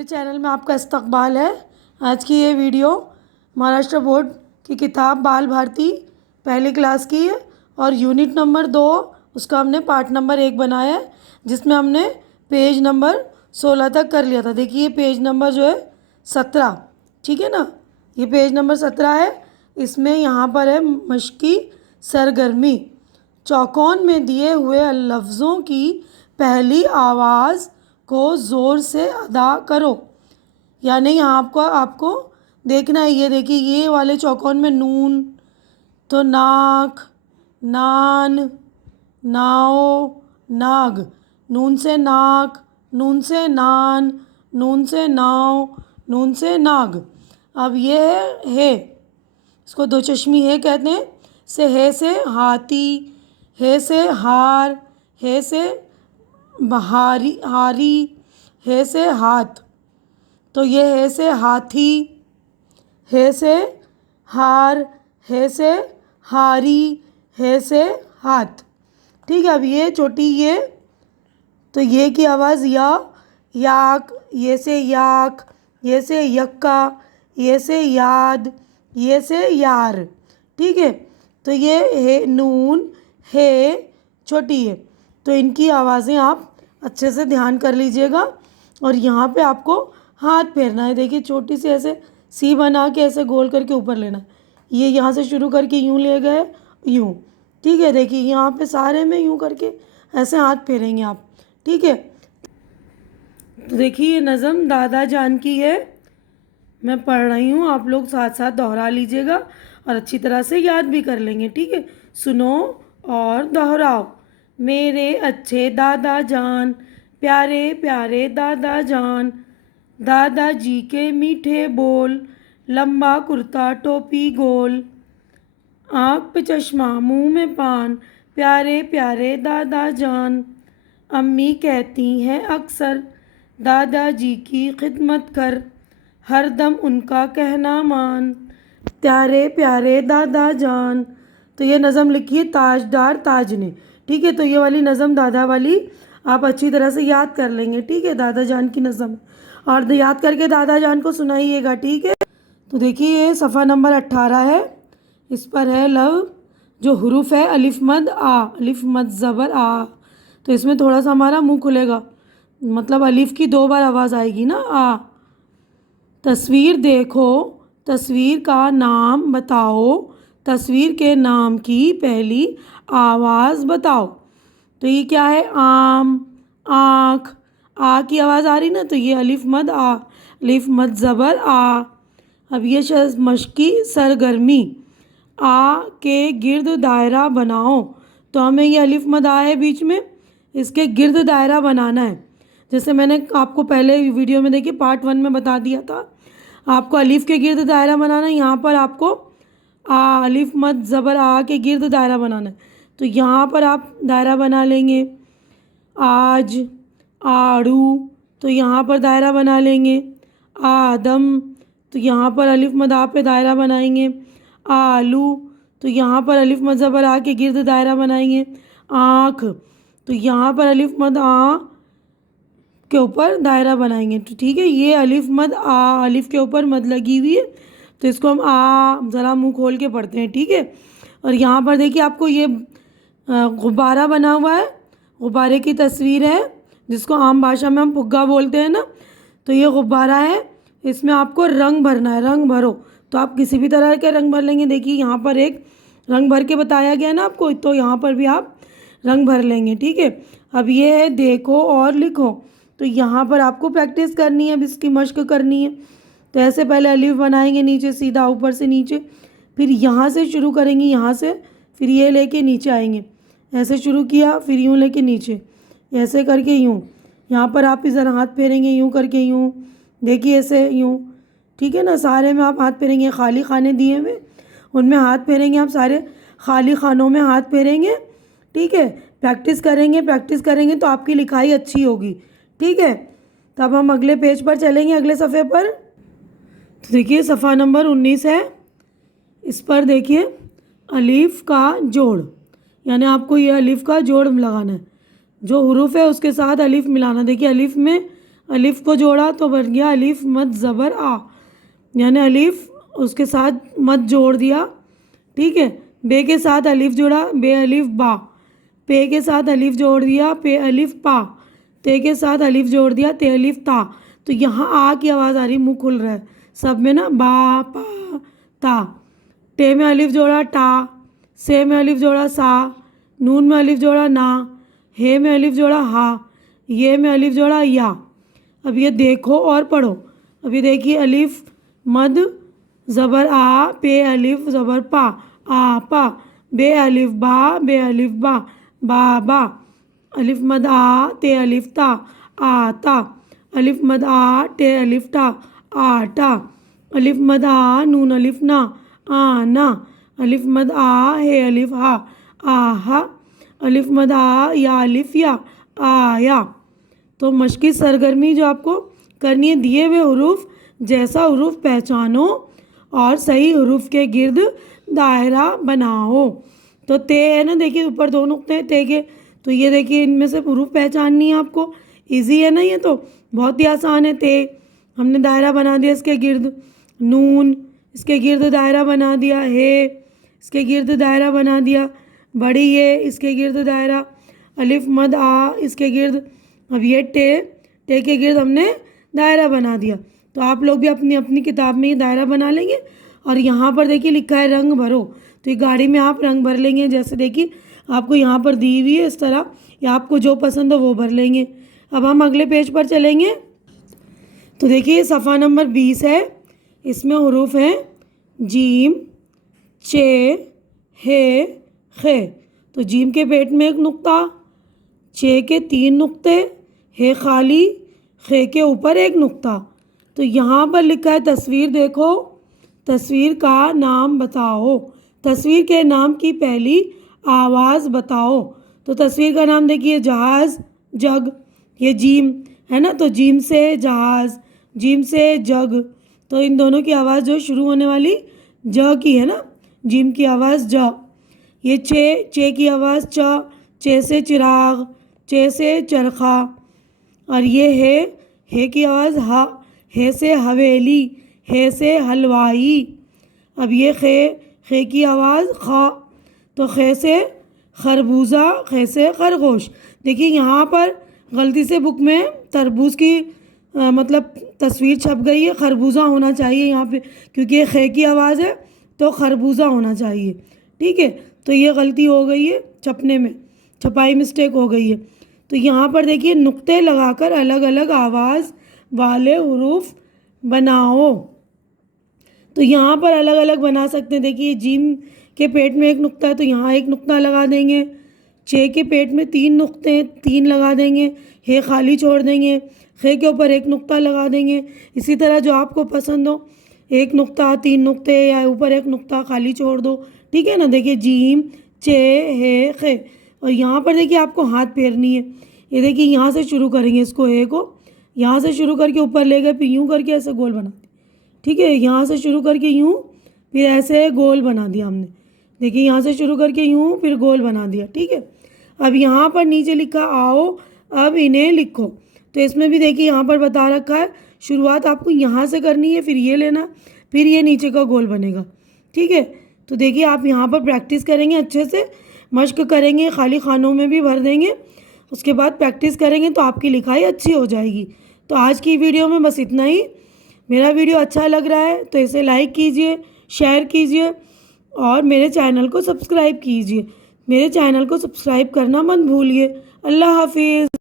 मेरे चैनल में आपका इस्तकबाल है। आज की ये वीडियो महाराष्ट्र बोर्ड की किताब बाल भारती पहली क्लास की है और यूनिट नंबर 2 उसका हमने पार्ट नंबर 1 बनाया है, जिसमें हमने पेज नंबर 16 तक कर लिया था। देखिए पेज नंबर जो है 17, ठीक है ना, ये पेज नंबर 17 है। इसमें यहाँ पर है मश्की सरगर्मी। चौकोन में दिए हुए लफ्ज़ों की पहली आवाज़ को ज़ोर से अदा करो। यानी यहाँ आपको देखना है, ये देखिए ये वाले चौकोन में नून, तो नाक, नान, नाओ, नाग, नून से नाक, नून से नान, नून से नाव, नून से नाग। अब ये है, इसको दो चश्मी है कहते हैं। से है से हाथी, है से हार, है से बहारी हारी, है से हाथ। तो ये है से हाथी, है से हार, है से हारी, है से हाथ। ठीक है। अब ये छोटी ये, तो ये की आवाज़ या, याक, ये से याक, ये से यक्का, ये से याद, ये से यार। ठीक है। तो ये है नून, है छोटी है, तो इनकी आवाज़ें आप अच्छे से ध्यान कर लीजिएगा। और यहाँ पे आपको हाथ फेरना है। देखिए छोटी सी ऐसे सी बना के ऐसे गोल करके ऊपर लेना है। ये यहाँ से शुरू करके यूँ ले गए, यूँ। ठीक है। देखिए यहाँ पे सारे में यूँ करके ऐसे हाथ फेरेंगे आप। ठीक है। तो देखिए ये नज़म दादा जान की है, मैं पढ़ रही हूँ, आप लोग साथ साथ दोहरा लीजिएगा और अच्छी तरह से याद भी कर लेंगे। ठीक है। सुनो और दोहराओ। मेरे अच्छे दादा जान, प्यारे प्यारे दादा जान, दादाजी के मीठे बोल, लंबा कुर्ता टोपी गोल, आँख पे चश्मा मुंह में पान, प्यारे प्यारे दादा जान। अम्मी कहती हैं अक्सर, दादाजी की खिदमत कर, हरदम उनका कहना मान, प्यारे प्यारे दादा जान। तो ये नज़म लिखी है ताजदार ताज ने। ठीक है। तो ये वाली नज़म दादा वाली आप अच्छी तरह से याद कर लेंगे। ठीक है। दादा जान की नज़म और याद करके दादा जान को सुनाइएगा। ठीक है। तो देखिए ये सफ़ा नंबर 18 है। इस पर है लव, जो हुरूफ है अलिफ मद आ, अलिफ मद ज़बर आ। तो इसमें थोड़ा सा हमारा मुंह खुलेगा, मतलब अलिफ की 2 बार आवाज़ आएगी ना, आ। तस्वीर देखो, तस्वीर का नाम बताओ, तस्वीर के नाम की पहली आवाज़ बताओ। तो ये क्या है, आम, आँख, आ की आवाज़ आ रही ना, तो ये अलिफ मद आ, अलिफ मद ज़बर आ। अब ये मश्की सरगर्मी, आ के गिर्द दायरा बनाओ। तो हमें ये अलिफ मद आ है बीच में, इसके गिर्द दायरा बनाना है। जैसे मैंने आपको पहले वीडियो में देखिए पार्ट 1 में बता दिया था, आपको अलिफ के गिर्द दायरा बनाना है। यहाँ पर आपको आ, अलिफ मद ज़बर आ के गिर्द दायरा बनाना है। तो यहाँ पर आप दायरा बना लेंगे। आज, आड़ू, तो यहाँ पर दायरा बना लेंगे। आदम, तो यहाँ पर अलिफ मद आ पे दायरा बनाएंगे। आलू, तो यहाँ पर अलिफ मद ज़बर आ के गिर्द दायरा बनाएंगे। आँख, तो यहाँ पर अलिफ मद आ के ऊपर दायरा बनाएंगे। तो ठीक है। ये अलिफ मद आ, अलिफ के ऊपर मद लगी हुई है, तो इसको हम आ ज़रा मुंह खोल के पढ़ते हैं। ठीक है। और यहाँ पर देखिए आपको ये गुब्बारा बना हुआ है, गुब्बारे की तस्वीर है, जिसको आम भाषा में हम फुग्गा बोलते हैं ना। तो ये गुब्बारा है, इसमें आपको रंग भरना है, रंग भरो। तो आप किसी भी तरह के रंग भर लेंगे। देखिए यहाँ पर एक रंग भर के बताया गया ना आपको, तो यहाँ पर भी आप रंग भर लेंगे। ठीक है। अब ये है देखो और लिखो, तो यहाँ पर आपको प्रैक्टिस करनी है, अब इसकी मश्क करनी है। तो ऐसे पहले अलिफ बनाएंगे नीचे सीधा, ऊपर से नीचे, फिर यहाँ से शुरू करेंगे, यहाँ से, फिर ये लेके नीचे आएंगे। ऐसे शुरू किया, फिर यूँ लेके नीचे, ऐसे करके यूँ। यहाँ पर आप इधर हाथ फेरेंगे यूँ करके, यूँ देखिए ऐसे यूँ। ठीक है ना। सारे में आप हाथ फेरेंगे, खाली खाने दिए हुए उनमें हाथ फेरेंगे, आप सारे खाली खानों में हाथ फेरेंगे। ठीक है। प्रैक्टिस करेंगे, प्रैक्टिस करेंगे तो आपकी लिखाई अच्छी होगी। ठीक है। तो अब हम अगले पेज पर चलेंगे, अगले सफ़े पर। तो देखिए सफ़ा नंबर 19 है। इस पर देखिए अलीफ़ का जोड़, यानी आपको ये अलीफ़ का जोड़ लगाना है। जो हुरूफ है उसके साथ अलीफ़ मिलाना। देखिए अलीफ़ में अलिफ को जोड़ा तो बन गया अलिफ मद ज़बर आ, यानी अलिफ उसके साथ मद जोड़ दिया, ठीक है। बे के साथ अलिफ जोड़ा, बे अलिफ बा। पे के साथ अलिफ जोड़ दिया, पे अलिफ पा। ते के साथ अलिफ जोड़ दिया, ते अलिफ ता। तो यहाँ आ की आवाज़ आ रही, मुंह खुल रहा है सब में ना, बा पा ता। टे में अलिफ जोड़ा टा, से में अलिफ जोड़ा सा, नून में अलिफ जोड़ा ना, हे में अलिफ जोड़ा हा, ये में अलिफ जोड़ा या। अब ये देखो और पढ़ो। अब ये देखिए अलिफ मद ज़बर आ, पे अलिफ ज़बर पा, आ पा। बे अलिफ बा, बे अलिफ बा, बा बा। अलिफ मद आ, ते अलिफ ता, आ ता। अलिफ मद आ, टे अलिफ टा, आ टा। अलिफ मद आ, नून अलिफ ना, आ ना। अलिफ मद आ, हे अलिफ हा, आ हा। अलिफ मद आ, या अलिफ या, आ या। तो मश्की सरगर्मी जो आपको करनी है, दिए हुए हुरूफ जैसा हुरूफ पहचानो और सही हुरूफ के गिर्द दायरा बनाओ। तो ते है ना, देखिए ऊपर दो नुक्ते हैं ते के, तो ये देखिए इनमें से हुरूफ पहचाननी है आपको। इजी है ना, ये तो बहुत ही आसान है। ते हमने दायरा बना दिया इसके गिर्द, नून इसके गिर्द दायरा बना दिया, हे इसके गिर्द दायरा बना दिया, बड़ी ये इसके गिर्द दायरा, अलिफ मद आ इसके गिर्द। अब ये टे के गिर्द हमने दायरा बना दिया। तो आप लोग भी अपनी अपनी किताब में ये दायरा बना लेंगे। और यहाँ पर देखिए लिखा है रंग भरो, तो ये गाड़ी में आप रंग भर लेंगे। जैसे देखिए आपको यहाँ पर दी हुई है इस तरह, या आपको जो पसंद हो वो भर लेंगे। अब हम अगले पेज पर चलेंगे। तो देखिए सफ़ा नंबर 20 है, इसमें हुरूफ हैं जीम, चे, हे, खे। तो जीम के पेट में एक नुक्ता, चे के 3 नुक्ते, हे खाली, खे के ऊपर एक नुक्ता। तो यहाँ पर लिखा है तस्वीर देखो, तस्वीर का नाम बताओ, तस्वीर के नाम की पहली आवाज़ बताओ। तो तस्वीर का नाम देखिए जहाज़, जग, ये जीम है ना, तो जीम से जहाज़, जीम से जग। तो इन दोनों की आवाज़ जो शुरू होने वाली ज की है ना, जीम की आवाज़ ज। ये चे की आवाज़ च, चे से चिराग, चे से चरखा। और ये हे की आवाज़ हा, हे से हवेली, हे से हलवाई। अब ये खे की आवाज़ खा, तो खे से खरबूजा, खे से खरगोश। देखिए यहाँ पर गलती से बुक में तरबूज की मतलब तस्वीर छप गई है, खरबूजा होना चाहिए यहाँ पे, क्योंकि ये खे की आवाज़ है तो खरबूजा होना चाहिए, ठीक है। तो ये गलती हो गई है छपने में, छपाई मिस्टेक हो गई है। तो यहाँ पर देखिए नुक्ते लगाकर अलग अलग आवाज़ वाले हुरूफ बनाओ। तो यहाँ पर अलग अलग बना सकते हैं। देखिए जीम के पेट में एक नुक्ता है तो यहाँ एक नुक्ता लगा देंगे, चे के पेट में 3 नुक्ते हैं, 3 लगा देंगे, हे खाली छोड़ देंगे, खे के ऊपर एक नुक्ता लगा देंगे। इसी तरह जो आपको पसंद हो, एक नुक्ता, 3 नुक्ते, या ऊपर एक नुक्ता खाली छोड़ दो, ठीक है ना। देखिए जीम, चे, हे, खे। और यहाँ पर देखिए आपको हाथ फेरनी है। ये देखिए यहाँ से शुरू करेंगे इसको, हे को यहाँ से शुरू करके ऊपर ले गए, फिर यूँ करके ऐसे गोल बना दिया, ठीक है। यहाँ से शुरू करके यूँ, फिर ऐसे गोल बना दिया हमने। देखिए यहाँ से शुरू करके यूँ, फिर गोल बना दिया, ठीक है। अब यहाँ पर नीचे लिखा आओ अब इन्हें लिखो। तो इसमें भी देखिए यहाँ पर बता रखा है शुरुआत आपको यहाँ से करनी है, फिर ये लेना, फिर ये नीचे का गोल बनेगा, ठीक है। तो देखिए आप यहाँ पर प्रैक्टिस करेंगे, अच्छे से मश्क करेंगे, खाली खानों में भी भर देंगे। उसके बाद प्रैक्टिस करेंगे तो आपकी लिखाई अच्छी हो जाएगी। तो आज की वीडियो में बस इतना ही। मेरा वीडियो अच्छा लग रहा है तो इसे लाइक कीजिए, शेयर कीजिए और मेरे चैनल को सब्सक्राइब कीजिए। मेरे चैनल को सब्सक्राइब करना मत भूलिए। अल्लाह हाफिज़।